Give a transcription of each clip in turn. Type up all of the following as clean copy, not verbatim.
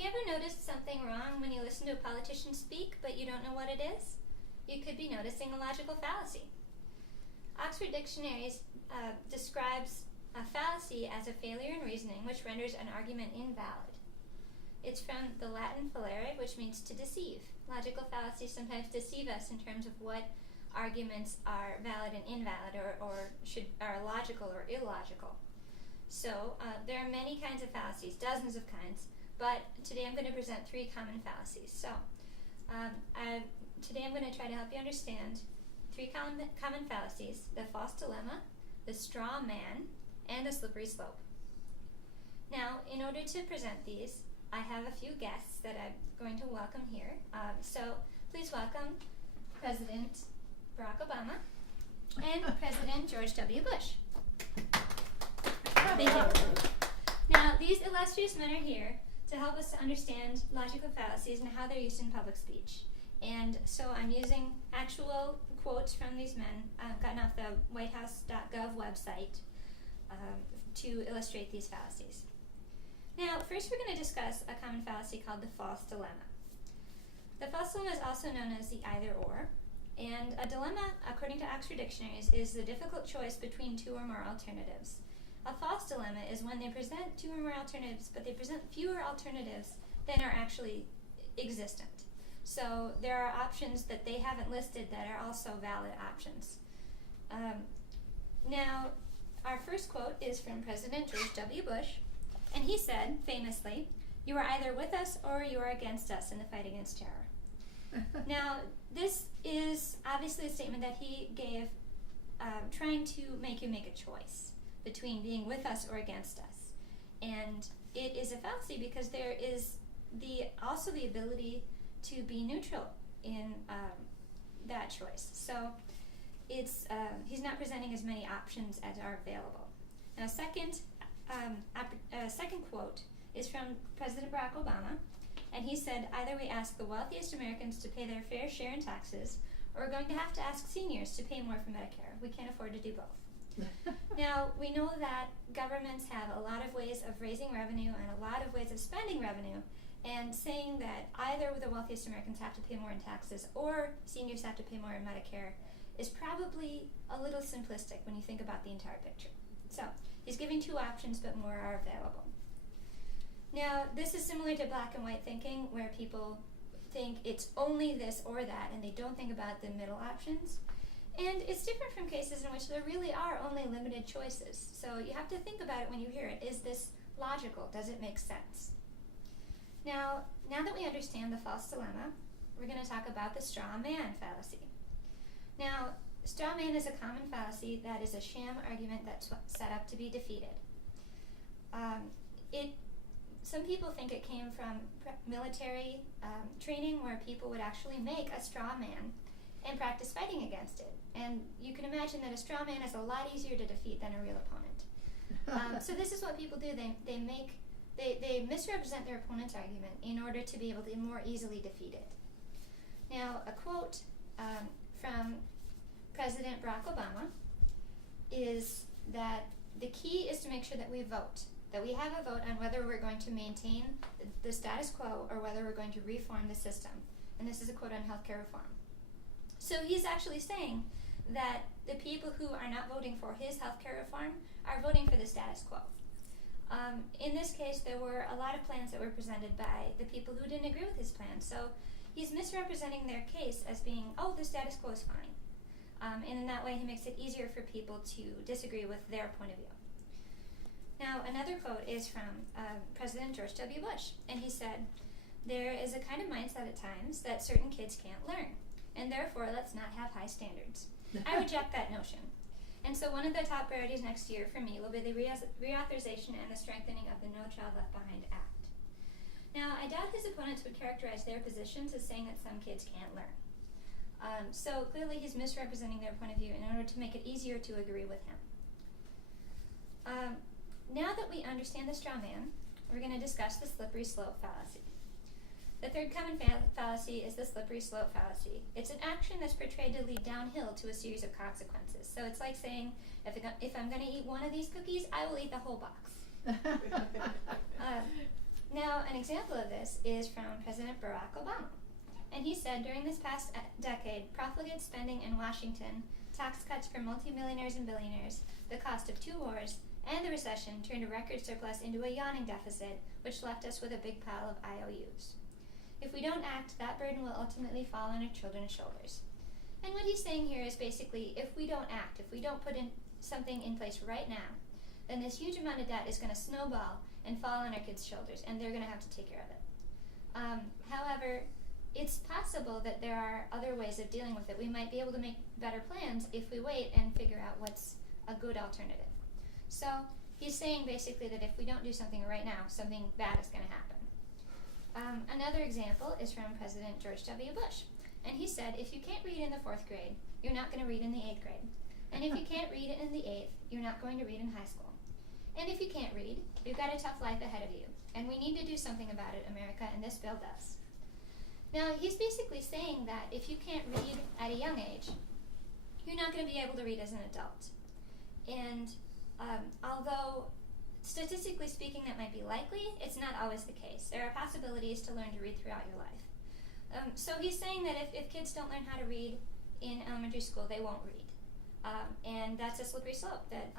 you ever noticed something wrong when you listen to a politician speak, but you don't know what it is? You could be noticing a logical fallacy. Oxford Dictionary describes a fallacy as a failure in reasoning which renders an argument invalid. It's from the Latin fallere, which means to deceive. Logical fallacies sometimes deceive us in terms of what arguments are valid and invalid, or are logical or illogical. So there are many kinds of fallacies, dozens of kinds, but today I'm going to present 3 common fallacies. So today I'm going to try to help you understand 3 common fallacies: the false dilemma, the straw man, and the slippery slope. Now, in order to present these, I have a few guests that I'm going to welcome here. So please welcome President Barack Obama and President George W. Bush. Thank you. Now, these illustrious men are here to help us to understand logical fallacies and how they're used in public speech. And so I'm using actual quotes from these men, gotten off the whitehouse.gov website, to illustrate these fallacies. Now, first we're going to discuss a common fallacy called the false dilemma. The false dilemma is also known as the either-or, and a dilemma, according to Oxford Dictionaries, is the difficult choice between 2 or more alternatives. A false dilemma is when they present 2 or more alternatives, but they present fewer alternatives than are actually existent. So there are options that they haven't listed that are also valid options. Now, our first quote is from President George W. Bush, and he said, famously, "You are either with us or you are against us in the fight against terror." Now, this is obviously a statement that he gave trying to make you make a choice between being with us or against us. And it is a fallacy because there is also the ability to be neutral in that choice. So he's not presenting as many options as are available. Now, second quote is from President Barack Obama, and he said, "Either we ask the wealthiest Americans to pay their fair share in taxes, or we're going to have to ask seniors to pay more for Medicare. We can't afford to do both." Now, we know that governments have a lot of ways of raising revenue and a lot of ways of spending revenue, and saying that either the wealthiest Americans have to pay more in taxes or seniors have to pay more in Medicare is probably a little simplistic when you think about the entire picture. So, he's giving 2 options, but more are available. Now, this is similar to black and white thinking, where people think it's only this or that, and they don't think about the middle options. And it's different from cases in which there really are only limited choices. So you have to think about it when you hear it. Is this logical? Does it make sense? Now that we understand the false dilemma, we're going to talk about the straw man fallacy. Now, straw man is a common fallacy that is a sham argument that's set up to be defeated. Some people think it came from military training, where people would actually make a straw man and practice fighting against it. And you can imagine that a straw man is a lot easier to defeat than a real opponent. So this is what people do. They misrepresent their opponent's argument in order to be able to more easily defeat it. Now, a quote from President Barack Obama is that the key is to make sure that we vote, that we have a vote on whether we're going to maintain the status quo or whether we're going to reform the system. And this is a quote on healthcare reform. So he's actually saying that the people who are not voting for his healthcare reform are voting for the status quo. In this case, there were a lot of plans that were presented by the people who didn't agree with his plan. So he's misrepresenting their case as being, oh, the status quo is fine. And in that way, he makes it easier for people to disagree with their point of view. Now, another quote is from President George W. Bush, and he said, "There is a kind of mindset at times that certain kids can't learn, and therefore let's not have high standards." I reject that notion. And so one of the top priorities next year for me will be the reauthorization and the strengthening of the No Child Left Behind Act. Now, I doubt his opponents would characterize their positions as saying that some kids can't learn. So clearly he's misrepresenting their point of view in order to make it easier to agree with him. Now that we understand the straw man, we're going to discuss the slippery slope fallacy. The third common fallacy is the slippery slope fallacy. It's an action that's portrayed to lead downhill to a series of consequences. So it's like saying, if I'm going to eat one of these cookies, I will eat the whole box. Now, an example of this is from President Barack Obama. And he said, during this past decade, profligate spending in Washington, tax cuts for multimillionaires and billionaires, the cost of 2 wars, and the recession turned a record surplus into a yawning deficit, which left us with a big pile of IOUs. If we don't act, that burden will ultimately fall on our children's shoulders. And what he's saying here is basically, if we don't act, if we don't put something in place right now, then this huge amount of debt is going to snowball and fall on our kids' shoulders, and they're going to have to take care of it. However, it's possible that there are other ways of dealing with it. We might be able to make better plans if we wait and figure out what's a good alternative. So he's saying basically that if we don't do something right now, something bad is going to happen. Another example is from President George W. Bush. And he said, if you can't read in the 4th grade, you're not going to read in the 8th grade. And if you can't read in the 8th, you're not going to read in high school. And if you can't read, you've got a tough life ahead of you. And we need to do something about it, America, and this bill does. Now, he's basically saying that if you can't read at a young age, you're not going to be able to read as an adult. And although statistically speaking that might be likely, it's not always the case. There are possibilities to learn to read throughout your life. So he's saying that if kids don't learn how to read in elementary school, they won't read. And that's a slippery slope that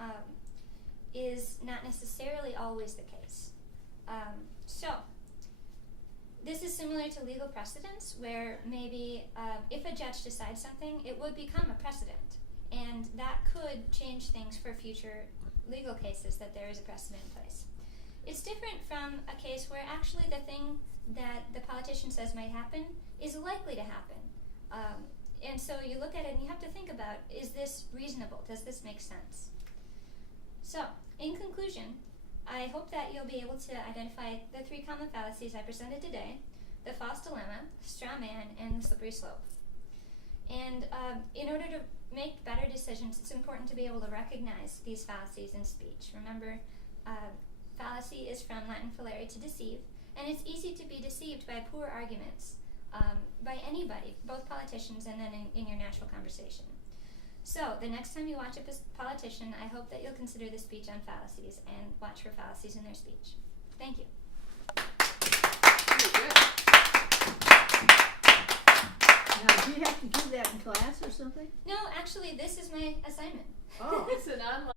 is not necessarily always the case. So this is similar to legal precedents, where maybe if a judge decides something, it would become a precedent. And that could change things for future legal cases, that there is a precedent in place. It's different from a case where actually the thing that the politician says might happen is likely to happen. And so you look at it and you have to think about, is this reasonable? Does this make sense? So, in conclusion, I hope that you'll be able to identify the 3 common fallacies I presented today: the false dilemma, straw man, and the slippery slope. And in order to make better decisions, it's important to be able to recognize these fallacies in speech. Remember, fallacy is from Latin fallere, to deceive, and it's easy to be deceived by poor arguments by anybody, both politicians and then in your natural conversation. So the next time you watch a politician, I hope that you'll consider the speech on fallacies and watch for fallacies in their speech. Thank you. Now, do you have to give that in class or something? No, actually, this is my assignment. Oh, It's an online